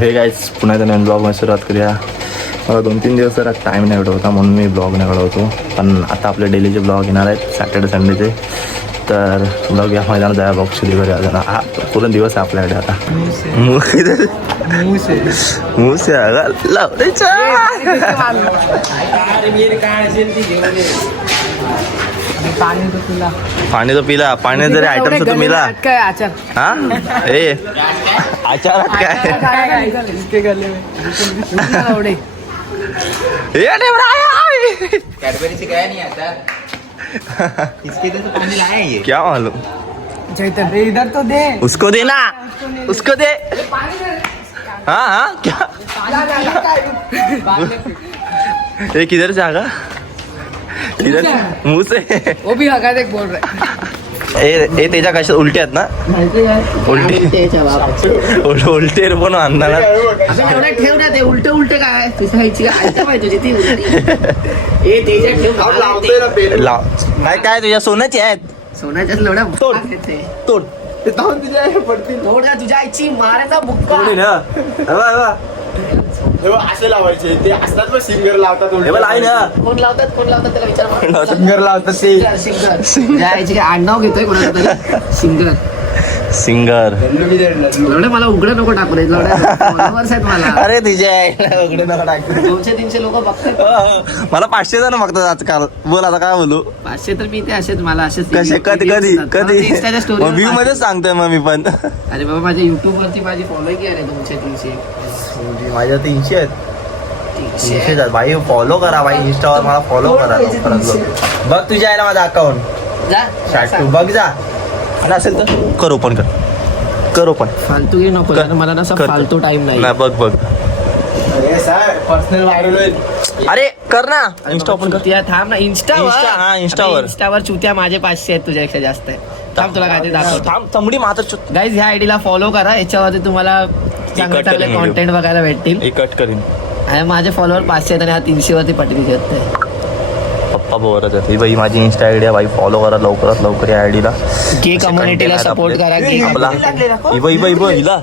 हे गाईज पुन्हा त्याने ब्लॉग सुरुवात करूया. मला 2-3 दिवस जरा टाईम नाही भेटत होता म्हणून मी ब्लॉग नाही काढवतो. पण आता आपले डेलीचे ब्लॉग येणार आहेत सॅटर्डे संडेचे. तर ब्लॉग या मैदानात जाया ब्लॉग शुरू करूया. हा पूर्ण दिवस आहे आपल्याकडे आता. मूस पाणी तो पिला. पाणी जरी आयटम तो मिला हा ए आचारात काय क्या मालूम. इधर तो दे, उसको दे ना, उसको दे. हाँ हाँ क्या ये किधर से आगा, किधर मुंह से. वो भी हगा देख बोल रहा ए त्याच्या कशात उलटे आहेत ना. उलटे पण अंधारात ठेव ना ते उलटे उलटे काय तुझी ती काय काय तुझ्या सोन्याची आहेत. सोन्याच्याच लोड्या तोड तोड तोड का तुझ्या आईची मारायचा बुक्का. असे लावायचे ते असतात पण सिंगर लावतात. कोण लावतात त्याला विचार. सिंगर लावतात ते सिंगर तुझ्या आईची काय आडनाव घेतोय कोणाचं तरी सिंगर. सिंगर एवढे मला उघडं नको टाकू रे. फॉलोअर्स आहेत मला. अरे तुझ्या उघडे नका टाक. 200-300 लोक बघतात. मला 500 जण बघतात आजकाल. बोल आता काय बोलू. 500 तर मी ते असेच मला असेच कसे कधी Instaच्या story वर व्ह्यू मध्ये सांगतोय मग मी पण. अरे बाबा माझ्या युट्यूब वरती माझी फॉलोइंग आहे 200-300. माझ्या 300 आहेत. 300 आहेत भाई. फॉलो करा भाई इंस्टावर मला फॉलो करा लवकरात. बघ तुझ्या आहे ना माझा अकाउंट जा शाट तू बघ जा. आणि असेल तर कर ओपन कर ओपन. फालतू घे नको कर. मला ना कर. फालतू टाइम नाही. बघ अरे सर पर्सनल व्हायरल होईल. अरे कर ना इंस्टा ओपन कर. चुत्या थांब ना इंस्टावर. हा, इंस्टावर. इंस्टावर चुत्या माझे 500 आहेत तुझ्यापेक्षा जास्त आहे. थांब तुला काय ते दाखवतो. थांब तंबडी माता गाईज ह्या आयडीला फॉलो करा. याच्यावरती तुम्हाला चांगले कट करेन कॉन्टेंट बघायला भेटतील. कट करीन. आणि माझे फॉलोअर 500 आहेत आणि हा 300 वरती पटवी घेत. पप्पा बोलत आहे बाई माझी इंस्टा आयडी आहे भाई. फॉलो करा लवकरात लवकर या आयडीला. गे कम्युनिटीला सपोर्ट करा. आपला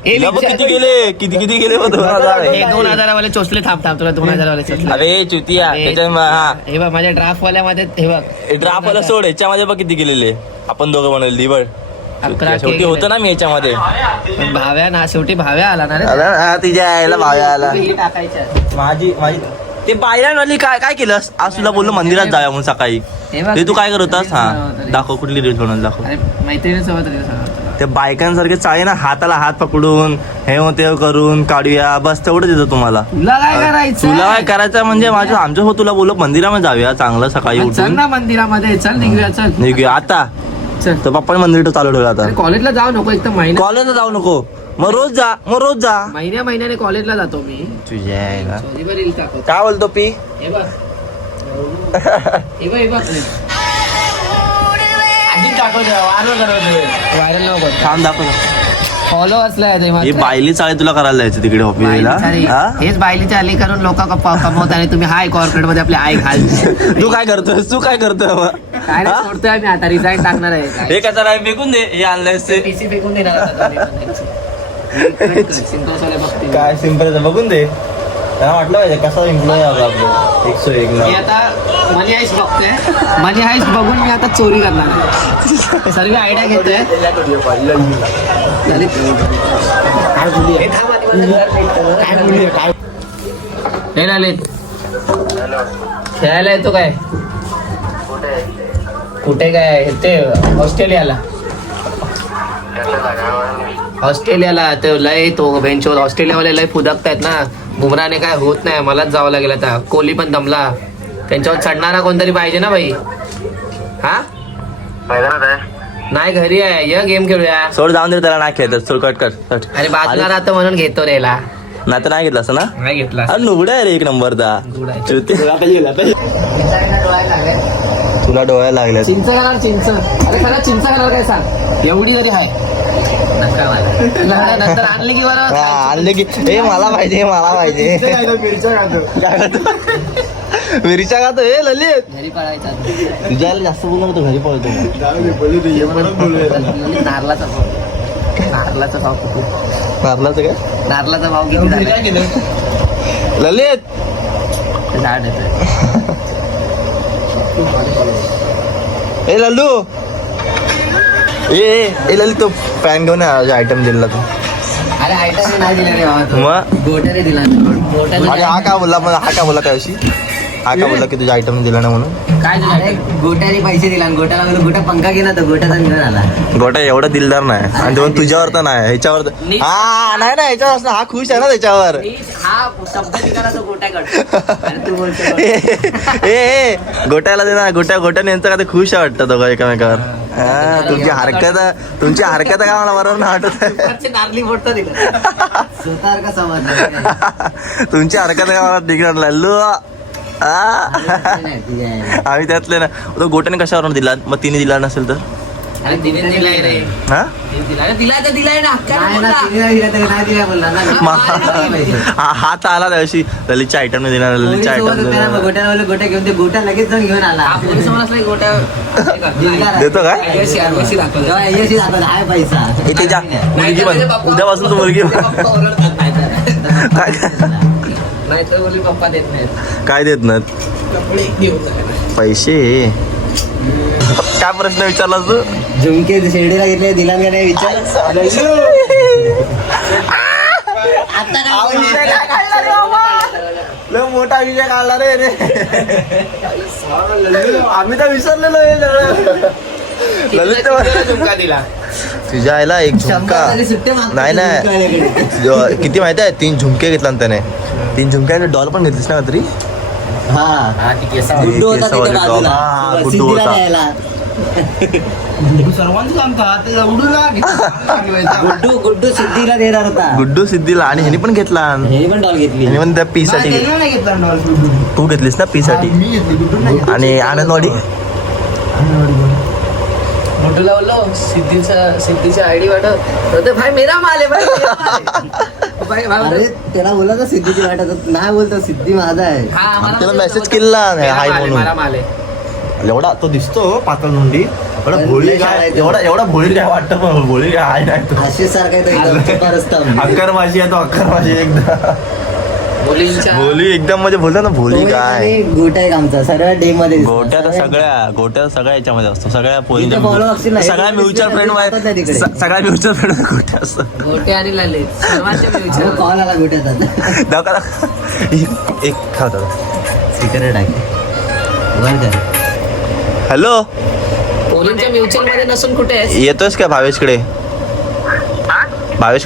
हिला बघ किती गेले किती गेले 2,000 वाले चोचले. थांब तुला 2,000 वाले चोचले. अरे चुतिया हे बघ माझ्या ड्राफ्ट वाल्यामध्ये हे बघ ड्राफ्ट वाला सोड. याच्यामध्ये बघ किती गेलेले. आपण दोघं बनवली बघ. 11 शेवटी होतं ना मी याच्यामध्ये. भाव्या ना शेवटी भाव्या आला ना रे. तिच्या यायला भाव्या आला. हे टाकायचं माझी ते बायलांवाली काय केलं आज तुला बोललो मंदिरात जाऊया म्हणून सकाळी. ते तू काय करत होतास. हा दाखव कुठली रील बनवून दाखव. मैत्रिणीसोबत ते बायकांसारखे चाळे ना हाताला हात पकडून हे ते करून काढूया बस तेवढं देतो तुम्हाला. तुला काय करायचं. तुला काय करायचं म्हणजे माझं आमच्या हो तुला बोललो मंदिरामध्ये जाऊया चांगलं सकाळी चल उठून ना मंदिरामध्ये. चल निघूया. चल निघूया आता. चल तर पप्पा मंदिर चालू ठेवलं आता. कॉलेजला जाऊ नको. एक तर कॉलेजला जाऊ नको. मग रोज जा. महिन्याने कॉलेजला जातो मी. तुझ्या आहे ना. रील टाकतो. काय बोलतो पी. हे बघ व्हायरल नको. थांब दाखव. फॉलोअर्सला ही बायली चाळे तुला करायला जायचं तिकडे ऑफिसला. हेच बायलीच्या आली करून लोक कमवतात आणि तुम्ही हाय कॉर्पोरेट मध्ये आपले आय घाल. तू काय करतोय काय नाही सोडतोय आम्ही आता. रिझाईन टाकणार आहे. हे कसा नाही फेकून दे. हे आणलंयस ते पीसी फेकून देणार. काय सिंपल बघून दे. त्यांना वाटलं पाहिजे कसा इम्प्लॉय आला आपलं 101 मी आता मनी हाईस्ट बघतोय. मनी हाईस्ट बघून मी आता चोरी करणार. सर्व आयडिया घेतोय. हे ललित खेळायला येतो काय. कुठे काय ते ऑस्ट्रेलियाला ते लय तो बेंचवर ऑस्ट्रेलियावाले लय फुदकतायत ना. बुमराने काय होत नाही. मलाच जावं लागेल आता. कोहली पण दमला. त्यांच्यावर चढणारा कोणतरी पाहिजे ना भाई. हा नाही घरी आहे. या गेम खेळूया. सोड जाऊन दे त्याला नाही खेळत. सोड कट. अरे बाजणार आता म्हणून घेतो रे याला. नाही तर नाही घेतलं असं ना. नाही घेतला. अरे नुगडा आहे रे 1 नंबरचा. तुला डोळ्या लागल्या. चिंच घाला चिंच. अरे खरं चिंच घाला काय सांग. एवढी जरी आहे नंतर आणली की बरं आणले की हे मला पाहिजे मिरच्या खातो. हे ललित घरी पळायचा. तुझ्याला जास्त बोलू नको. घरी पळतो नारळाचा भाव. नारळाचं काय नारळाचा भाव किती झाला? ललित झाड येतोय. ए लल्लू ए ललित तो पॅन घेऊन आयटम दिला तू अरे आयटम नाही दिला रे बाबा तो. मग गोट्याने दिला. आणि हा का बोलला त्याविषयी हा का बोलला की तुझ्या आयटम दिला ना म्हणून काय दिला? गोट्याने पैसे दिला आणि गोट्याला म्हणून गोट्या पंखा घेणार तर गोट्याचा घेऊन आला. गोटा एवढा दिलदार नाही आणि दोन तुझ्यावर तर नाही ह्याच्यावर हा नाही ना ह्याच्यावर असं हा खुश आहे ना त्याच्यावर हा शब्द निघाला तो गोट्याकडे आणि तू बोलतो ए गोट्याला दे ना गोट्याने यांचं का ते खुश आहे वाटतं दोघं एकमेकावर हा, तुमची हरकत काय मला बरोबर ना आठवत आहे नारली फोडतो दिला स्वतः का समजलं तुमची हरकत काय मला दिगणार लल्लू आम्ही त्यातले ना तो गोट्याने कशावर दिला मग तिने दिला नसेल तर अरे दिने दिलाय रे हा दिलाय तर दिलाय ना हात आला त्याशी ललितच्या आयटम दिला ललितच्या आयटम गोट्या घेऊन ते गोट्या लगेच जाऊन घेऊन आला गोट्या देतो काय हाय पैसा इथे जा मुलगी बन उद्यापासून तू मुलगी नाही तर बोली पप्पा देत नाहीत काय देत नाहीत पैसे काय प्रश्न विचारला तू झुमके शेडीला घेतले दिला का नाही विचार मोठा विषय काढला रे आम्ही तर विसरलेलो ललित झुमका दिला तुझ्या आईला एक झुमका नाही किती माहिती आहे 3 झुमके घेतला ना त्याने 3 झुमक्याचे डॉल पण घेतलीस ना तरी गुड्डू होता गुड्डू सिद्धीला देणार होता गुड्डू सिद्धीला आणि ह्यानी पण घेतला हे पण डॉल घेतली ह्यानी पण त्या पी साठी तू घेतलीस ना पी साठी आणि आनंदवाडी गुड्डूला बोललो सिद्धीची आयडी वाटत भाई मेरा माल है भाई अरे त्याला बोला तर सिद्धीची वाटत नाही बोलतो सिद्धी माझा आहे त्याला मेसेज केला हाय म्हणून मला माल आहे एवढा तो दिसतो पातळ नोंदी एवढा भोळी काय एवढा भोळी काय वाटतं पण भोळी काय आहे नाही तो अशी सारखं अक्कर माझी आहे तो अक्कर माझी एकदा मुलींच्या भोली एकदम म्हणजे बोलतो ना भोली काय गोटा एक आमचा सर्व डे मध्ये गोट्या सगळ्या याच्यामध्ये असतो सगळ्या पोरींच्या follow असतील ना, सगळ्या म्युच्युअल फ्रेंड सगळ्या म्युच्युअल फ्रेंड गोट्या असतात गोटे आणि लाले सर्वांच्या कॉल आला गोट्याचा दाखवा एक खातो सिक्रेट आहे वर कर हॅलो पोलींच्या म्युच्युअल मध्ये नसून कुठे आहेस? येतोयस का भावेशकडे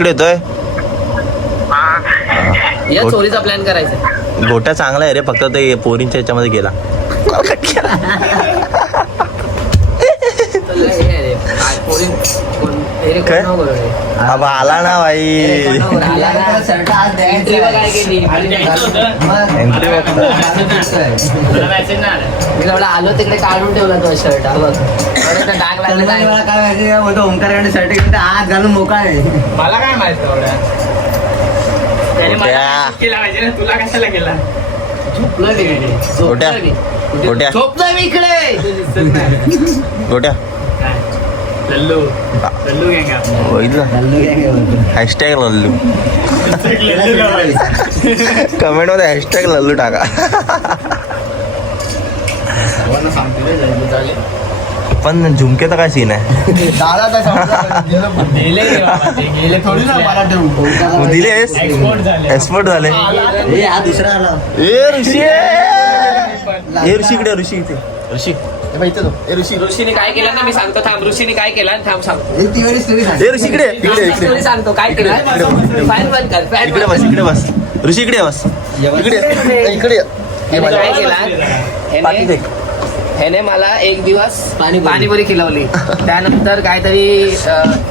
येतोय या चोरीचा प्लॅन करायचा गोट्या चांगला आहे रे फक्त ते पोरींच्या याच्यामध्ये गेला काय? अब आला ना भाई एंट्री आलो तिकडे काढून ठेवला तो शर्ट डाग लागला काय ओंकार शर्ट घेऊन हात घालून मोकळा आहे मला काय माहित तुला कशाला गेला गोट्या लल्लू हॅशटॅग लल्लू कमेंट मध्ये हॅशटॅग लल्लू टाका पण झुमकेचा काय सीन आहे गेले थोडी ना मला ठेवू दिले एक्सपोर्ट झाले दुसरा आला ऋषीकडे ऋषी ऋषीने काय केलं ना मी सांगतो थांब ऋषीने काय केलं थांब ए ऋषी इकडे सांगतो काय केलं फॅन बंद कर फॅन इकडे बस ऋषी इकडे बस इकडे काय केला ह्याने मला एक दिवस पाणीपुरी खिलवली त्यानंतर काहीतरी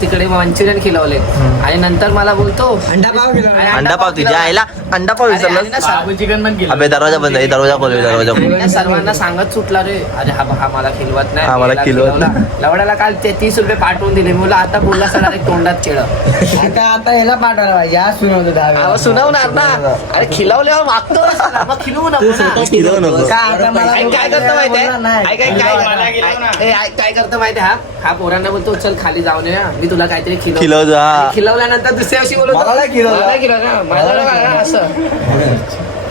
तिकडे मंचुरियन खिलवले आणि नंतर मला बोलतो अंडा पाव तुझ्या आईला अंडा पाव विसरलास बाबू चिकन पण केलं. अबे दरवाजा बंद आहे दरवाजा खोल दरवाजा खोल त्या सर्वांना सांगत सुटला रे अरे हा मला खिलवत नाही हा मला याला खिलवत खिलवला. लवड्याला काल ते 30 रुपये पाठवून दिले मुलं आता बोलला सर अरे तोंडात केळं आता ह्याला पाठवला पाहिजे या सुनवतो दहा सुनावणार ना अरे खिलवल्यावर मागतो मग खिलवू नको ना. खिलवू नको. का आता मला काय करतो माहितीये मला गेलो ना. काय करतो माहितीये हा पोरांना बोलतो चल खाली जाऊन ये मी तुला काहीतरी खिलव जा. खिलवल्यानंतर दुसऱ्या दिवशी बोलतो मला नाही खिलवलं. मला नाही खिलवलं. मला नाही खिलवलं, असं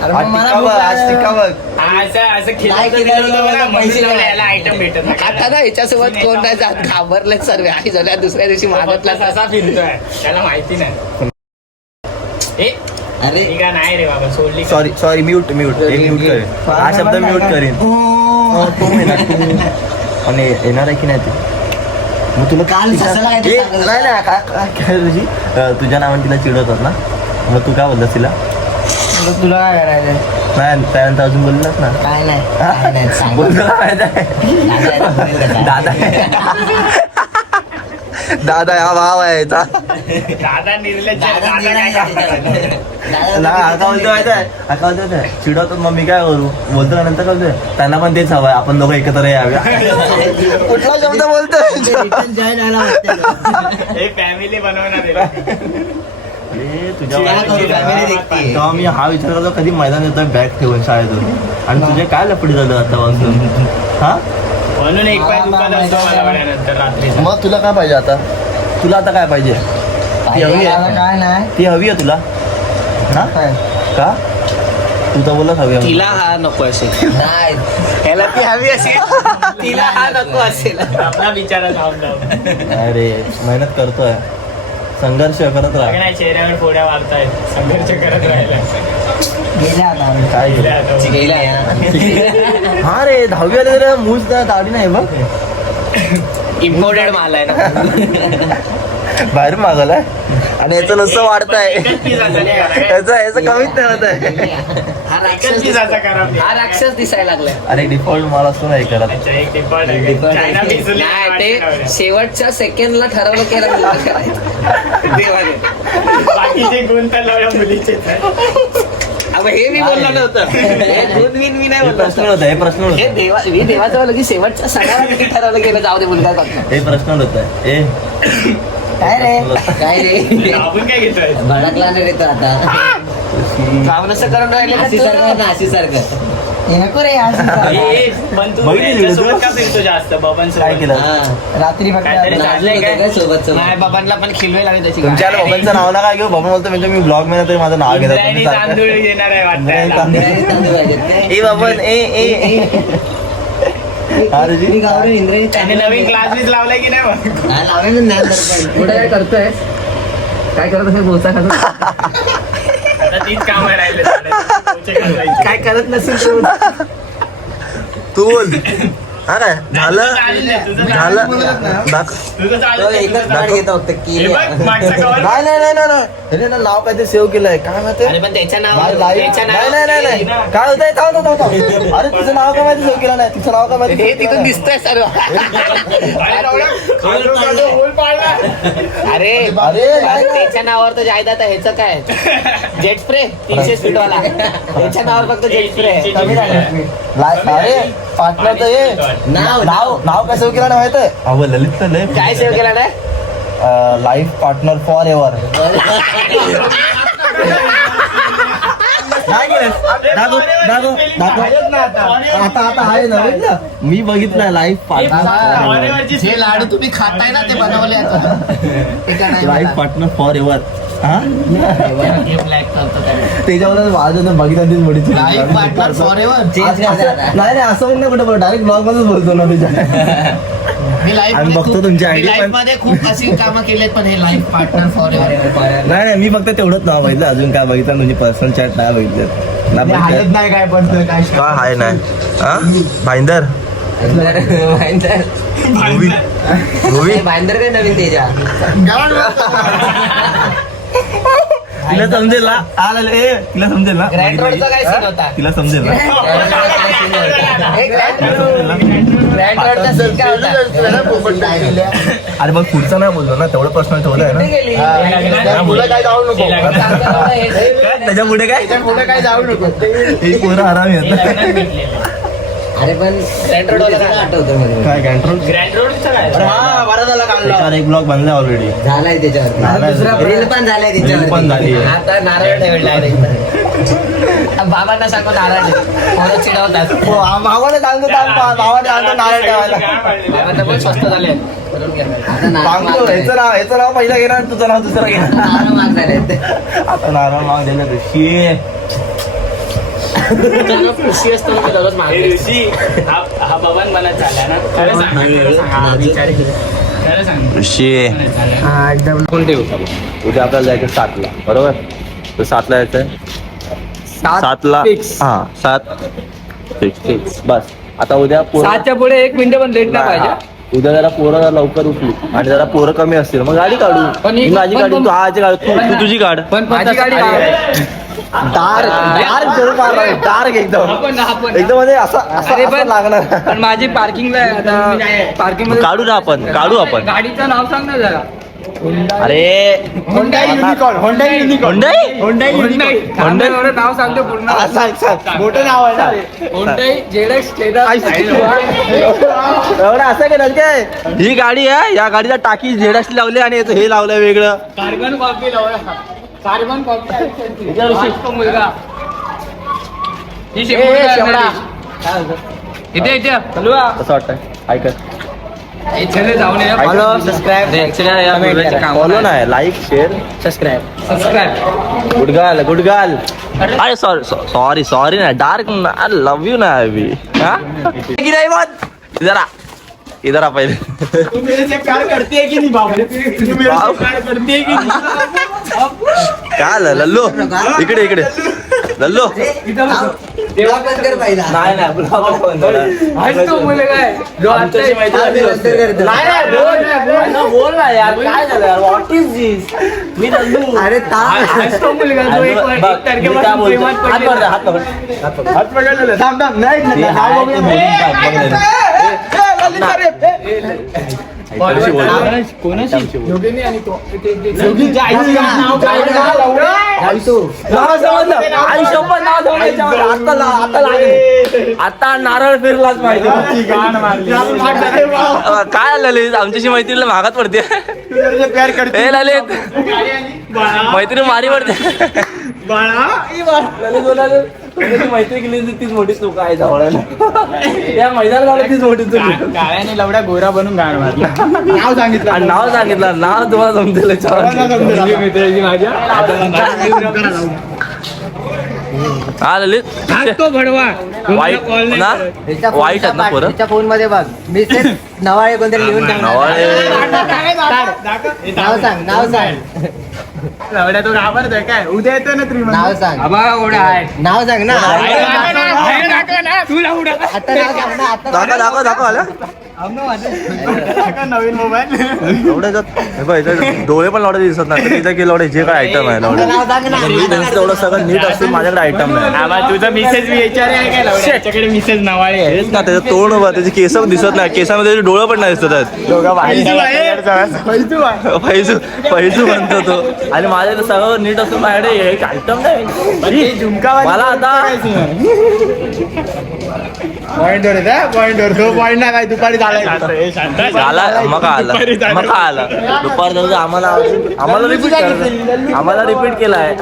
अरे मग मला भूक लागली. असं नाही केलं तर पैसे नाही. आयटम भेटत नाही. आता ना याच्यासोबत कोण नाही जात घाबरले सर्व आई झाल्या दुसऱ्या दिवशी मागतला असा फिरतोय त्याला माहिती नाही. ए अरे ठीक आहे, नाही रे बाबा सोडली का? सॉरी म्यूट एक म्यूट करेन हा शब्द म्यूट करेन तू येणार तू आणि येणार आहे की नाही ते मग तुला काल ससाला काहीतरी ए, सांगितलं. नाही नाही काय तुझी तुझ्या नावाने तिला चिडवतात ना मग तू काय बोललास तिला मग तुला काय करायचं नाही त्यानंतर अजून बोललास ना काय नाही सांग. बोलतो ना माहित आहे दादा दादा हा भाव आहे याचा. दादा निर्लज्ज आहे. दादा दादा काय करणार? ना आता बोलतो माहिती आहे आता बोलतो चिडवतात मग मी काय करू बोलतो का नंतर काय बोलतोय त्यांना पण तेच हवंय आपण दोघं एकत्र यावे कुठला शब्द बोलतोय रिटर्न जॉईन व्हायला वाटतं. हे फॅमिली बनवणार आहे. तुझ्या काय करू, family देखते. तेव्हा मी हा विचार करतो कधी मैदान येतोय बॅग ठेवून शाळेतून आणि तुझे काय लपडी झालं आता वाजून हा म्हणून एक पाय दुकान असतो मला म्हणाल्यानंतर रात्री. मग तुला काय पाहिजे आता तुला आता काय पाहिजे ती हवी मला आहे काय नाही ती हवी आहे तुला हा काय? का तू तर बोललास हवी आहे. तिला हा नको असेल नाही ह्याला ती हवी असेल तिला हा नको असेल आपला विचार थांब जाऊ. अरे मेहनत करतोय संघर्ष करत राहा नाही चेहऱ्यावर फोड्या मारतायत संघर्ष करत राहिला. गेल्या आता आम्ही. काय गेले केलं? आता. हा रे 10वी आले तर मूज दाढी नाही बघ इम्पोर्टेड माल आहे ना बाहेर मागवलाय आणि याचं नुसतं वाढतंय एकच piece असा नाही करा. याचं कमीच नाही होत आहे हा एकच piece असा करा. हा राक्षस दिसायला लागलाय अरे डिफॉल्ट माल असतो ना हे करत अच्छा, एक default आहे. Default आहे. चायना पिसुली नाही ते वाटतं. शेवटच्या सेकंडला ठरवलं केलं देवाने बाकीचे गुण तर लावल्या मुलीचेच आहे. अबे हे मी बोललो नव्हतं हे गुण बिन मी नाही हे बोललो प्रश्न होत हे प्रश्न होत हे मी देवाचं बोललो की शेवटच्या सणाला किती ठरवलं गेलं जाऊ दे मुलगा करतो हे प्रश्न होत ए काय रे काय रे आपण काय घेतोय भडकला नाही रे तो आता काम नसं करून राहिले नाशी सारखं नाशी सारखं हे नको रे असं सारखं. पण तू बघितली यांच्यासोबत video? का फिरतो जास्त बबन काय केलं हा, रात्री फक्त काहीतरी नाचलं होतं काय सोबत सोबत नाही बाबांना पण खिलवे लागले त्याची तुमच्या मोबाईलचं नाव ना काय घेऊ बाबा बोलतो म्हणजे मी ब्लॉग मध्ये तरी माझं नाव घेतात तुम्ही सारखं. तांदूळ येणार आहे इंद्रायणी वाटतं. इंद्रायणी तांदूळ पाहिजेत काय? ए बाबन ए हा रे जी. मी गावरून इंद्रायणी त्याने तांदूळ नवीन क्लास लावलाय की नाही मग? हा, लावेल ना ज्ञान दर्शन. पुढे काय करतोय काय करत असेल बोचा खातो आता तीच काम राहिले काय करत नसेल तर तू बोल हा काय झालं तुझं झालं दाख तुझं तो एकच कार्ड घेतो फक्त की मागचं cover. नाही नाही नाही नाही नाही अरे ना नाव काहीतरी सेव्ह केलंय काय माहिती अरे पण त्याच्या नाही नावावर त्याच्या नाही नाही नाही नाही नावावर काय होतंय थांब अरे तुझं नाव काय माहिती सेव्ह केलं नाही तुझं नाव काय माहिती हे save तिथून केलं नाही. दिसतंय सर्व अरे एवढं खालून खालून होल पाडला. अरे अरे, नाही, नाही. त्याच्या नावावर तर जायदाद आहे ह्याचं काय जेट स्प्रे 300 स्पीड वाला त्याच्या नावावर फक्त जेट स्प्रे कमी नाही अरे पार्टनर हे नाव नाव नाव काय सेव्ह केलं नाही माहिती आहे अहो ललित तर लय काय सेव्ह केला नाही लाईफ पार्टनर फॉर एव्हर आता आता आहे ना बघ ना. मी बघितलं लाईफ पार्टनर जे लाडू तुम्ही खाताय ना ते बनवले लाईफ पार्टनर फॉर एव्हर हा त्याच्यावर माझं बघितलं मोठी life partner for ever change करता नाही असं म्हणणं कुठं डायरेक्ट ब्लॉग मध्येच बोलतो ना त्याच्या मी लाईफ आम्ही बघतो तुमची ID पण. मध्ये खूप अशी कामं केलेत पण हे लाईफ पार्टनर फॉर एव्हर नाही मी फक्त तेवढंच नाव बघितलं अजून काय बघितलं तुझी पर्सनल चॅट नाही बघितलं ना हालत नाही काय पण काय काय आहे नाही हा भाईंदर भाईंदर मूवी भाईंदर काय नवीन तेजा तिला समजेल ना तिला समजेल ना ग्रँड रोडचा काय सीन होता तिला समजेल ना ग्रँड रोडचा सीन काय होता अरे मग पुढचं नाही बोललो ना तेवढं पर्सनल ठेवलं आहे ना कुठे गेली काय जाऊ नको त्याच्या पुढे काय जाऊ नको एक पोरं आराम येत अरे पण ग्रँड रोडला काय आठवतं मला. काय कॅन्ट्रोल ग्रँड रोडचं काय त्याच्यावर एक ब्लॉग बनलाय ऑलरेडी झालाय त्याच्यावर रील पण झालाय पण त्याच्यावर झाली आता नारळ ठेवला बाबांना सांगू नारळ कोण चिडवतात भावाने सांगतो भावाने सांगतो नारळ ठेवायला बाबांना पण स्वस्त झाले करून घ्या. आता नारळ सांगतो याचं नाव पहिलं घेणार तुझं नाव दुसरं घेणार महाग झाले आता नारळ नाव दिलं ऋषी त्यांना खुशी असताना मी दररोज मागते. ऋषी हा बबन मला चालला ना खरं सांग खरं सांग ऋषी कोण ठेवू उद्या आपल्याला जायचं 7ला बरोबर तर 7ला यायचंय 7ला हा 7 फिक्स बस आता उद्या सातच्या पुढे 1 मिनिट पण लेट नाही पाहिजे उद्या जरा पोरं जरा लवकर उठली आणि जरा पोरं कमी असतील मग गाडी काढू पण मी माझी गाडी तू आजी काढ तू तुझी काढ पण माझी गाडी डार्क एकदम म्हणजे असं लागणार पण माझी पार्किंगला पार्किंग काढू ना आपण गाडीचं नाव सांग ना जरा अरे होंडाई नाव सांगतो पूर्ण मोठं नाव आहे ना होंडाई जेडक्स एवढं असं केलं काय ही गाडी आहे या गाडीला टाकी झेडाशी लावली आणि याचं हे लावलंय वेगळं कार्बन कॉपी कार्बन कॉपी मुलगा इथे कसं वाटतंय ऐकत जाऊन फॉलो नाही लाईक शेअर सबस्क्राईब गुडगाल अरे सॉरी ना डार्क लव यू ना अभी इधर आ पहिले काय आलं लल्लो इकडे लल्लो बोल ना यार काय झालं व्हॉट इज दिस मी लल्लू अरे आता नारळ फिरलाच पाहिजे काय ललित आमच्याशी मैत्रीला महागात पडते ए ललित मैत्री मारी पडते मैत्री केली तीच मोठी चूक आहे जवळला या मैदानाला तीच मोठी चूक गाळ्याने लवडा गोरा बनून गाण मारला नाव सांगितलं नाव तुम्हाला समजेल मित्राची माझ्या हा ललित तो भडवा वाईट ना वाईट आहेत ना पोरं त्याच्या फोन मध्ये बघ मिसेस नवाळे कोणतरी लिहून टाक. नाव सांग लवड्या तो घाबरतोय काय उद्या येतो ना नाव सांग नाव सांग ना आता नाव सांग ना आता दाखव आल्या नवीन मोबाईल एवढ्याच्यात डोळे पण लवडे दिसत नाही तिथे की लवडे जे काय आयटम आहे लवडे नाव सांग ना त्यांचं एवढं सगळं नीट असून माझ्याकडे आयटम नाही तुझा मिसेस बी विचार आहे काय लवड्याच्याकडे मिसेस नावाळे आहे तेच ना त्याचं तोंड उभं त्याची केस दिसत नाही केसामध्ये त्याचे डोळे पण नाही दिसत आहेत पैजू म्हणतो तो आणि माझ्या सगळं नीट असून माझ्याकडे एक आयटम नाही मला आता पॉइंटवर तो पॉइंट ना काय दुपारी आला मग आला दुपार आम्हाला रिपीट केलाय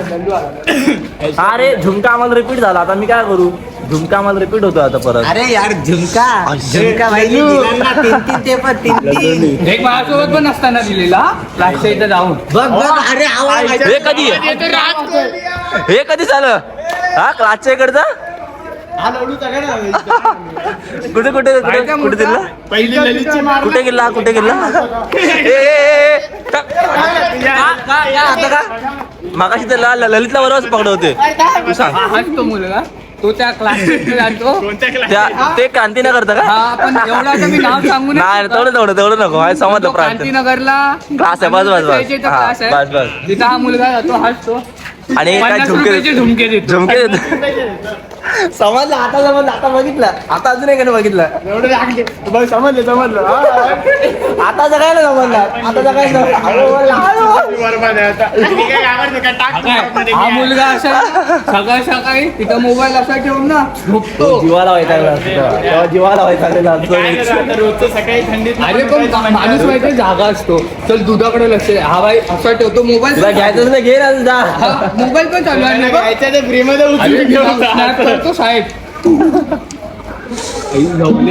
अरे झुमका आम्हाला रिपीट झाला आता मी काय करू झुमका आम्हाला रिपीट होतो आता परत अरे यार झुमका भाई तीन ते पण तीन एक माझ्यासोबत पण असताना दिलेला लास्ट इथं जाऊन बघ अरे आवाज हे कधी झालं हा क्लासच्या इकडचा कुठे दिला पहिली ललितची मार कुठे गेला आता का मागाशी त्याला ललितला बरोबर पकड होते तू सांग हाच तो मुलगा तो त्या क्लासमध्ये जातो कोणत्या क्लास ते क्रांतीनगरचा का हा पण एवढा आता मी नाव सांगू नाही तेवढं नको आहे समजलं प्रांत क्रांतीनगरला क्लास आहे बस क्लास आहे बस तिथं हा मुलगा जातो हाच तो आणि काय 50 झुमके रुपयाचे झुमके देतो. झुमके देतो. समजलं आता बघितलं आता अजून एक बघितलं एवढं लागले बघ समजलं आता काय नाही समजलं आता काय बरोबर आहे आता. मी काय घाबरतो का? टाक तू आतमध्ये. हा मुलगा असा सकाळ सकाळी तिथं मोबाईल असा ठेवून ना झोपतो. जीवाला व्हायचा जीवाला व्हायचा काय करणार आता? रोजचं सकाळी थंडीत अरे पण माणूस माहिती जागा असतो चल दुधाकडे लक्ष दे. हा बाई असा ठेवतो मोबाईल तुला घ्यायचंच नाही घे ना तुझा मोबाईल पण चालू आहे ना बघ. यायचं ते फ्रीमध्ये अरे उचलून घेऊन जा. snap करतो साहेब.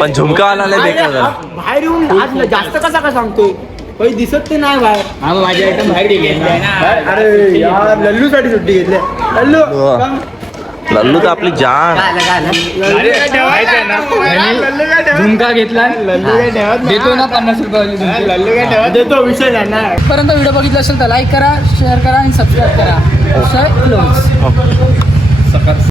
पण झुमकावाला लय बेकार झाला. बाहेर येऊन आज जास्त कसा सांगतोय काही दिसत ते नाही बाहेर हा मग माझी आयटम बाहेर गेली आहे ना. अरे यार लल्लू साठी सुट्टी घेतली लल्लू लल्लू तर आपली जान. अरे काय ठेवायचं ना? लल्लू काय ठेवायचं? झुमका घेतला लल्लू काय ठेवत देतो ना 50 रुपयाची झुमकी. लल्लू काय ठेवत? देतो विषय नाही ना पर्यंत व्हिडिओ बघितला असेल तर लाईक करा शेअर करा आणि सबस्क्राईब करा.